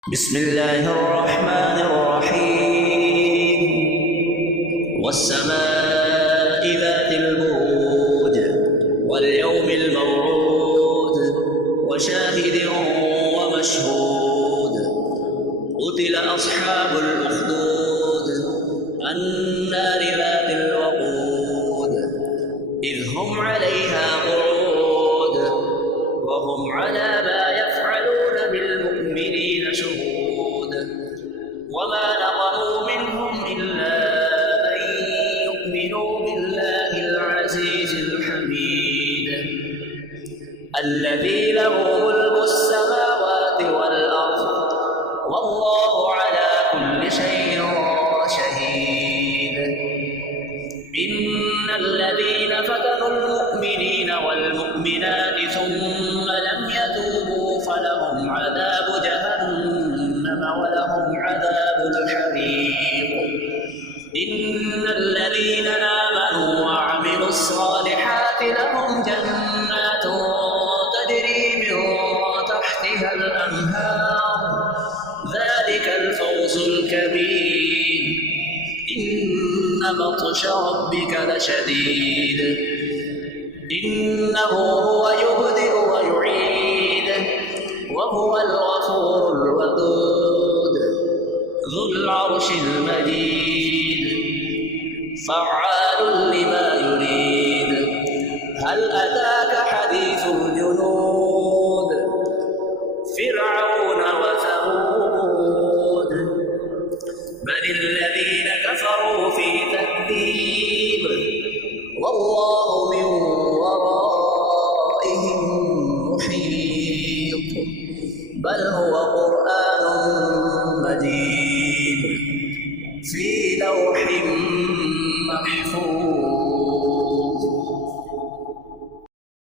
بسم الله الرحمن الرحيم والسماء ذات البروج واليوم الموعود وشاهد ومشهود قتل أصحاب الأخدود النار ذات الوقود إذ هم عليها قعود وهم على ما يفعلون بالمؤمنين شهود وما نقموا منهم إلا أن يؤمنوا بالله العزيز الحميد الذي له ملك السماوات والأرض والله على كل شيء شهيد إن الذين فتنوا المؤمنين والمؤمنات ثم لم يتوبوا فلهم عذاب جهنم ولهم عذاب الحريق إن الذين آمنوا وعملوا الصالحات لهم جنات تجري من تحتها الأنهار ذلك الفوز الكبير إن بطش ربك لشديد إنه هو يبدئ ويعيد وهو الغفور الودود ذو العرش المجيد فعال لما يريد هل أتاك حديث الجنود فرعون وثمود بل الذين كفروا في تكذيب والله من ورائهم محيط بل هو قرآن مجيد في لوح محفوظ.